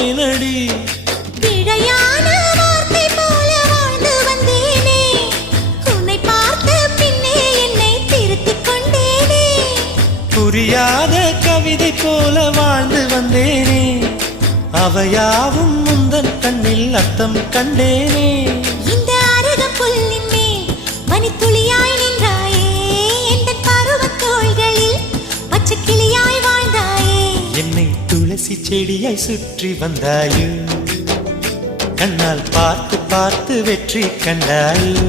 போனேனடி. பிழையான வார்த்தை போல வாழ்ந்து வந்தேனே, உன்னை பார்த்த பின்னே என்னை திருத்திக் கொண்டேனே. புரியாத கவிதை போல வாழ்ந்து வந்தேனே, அவையாவும் முந்தன் கண்ணில் அர்த்தம் கண்டேனே. இந்த அருகம் புல்லின் மேல் மணித்துளியாய் நின்றாயே, இந்த பருவத் தோள்களில் பச்சை கிளியாய் வாழ்ந்தாயே. என்னை துளசி செடியாய் சுற்றி வந்தாயோ, கண்ணால் பார்த்து பார்த்து வெற்றி கண்டாயோ.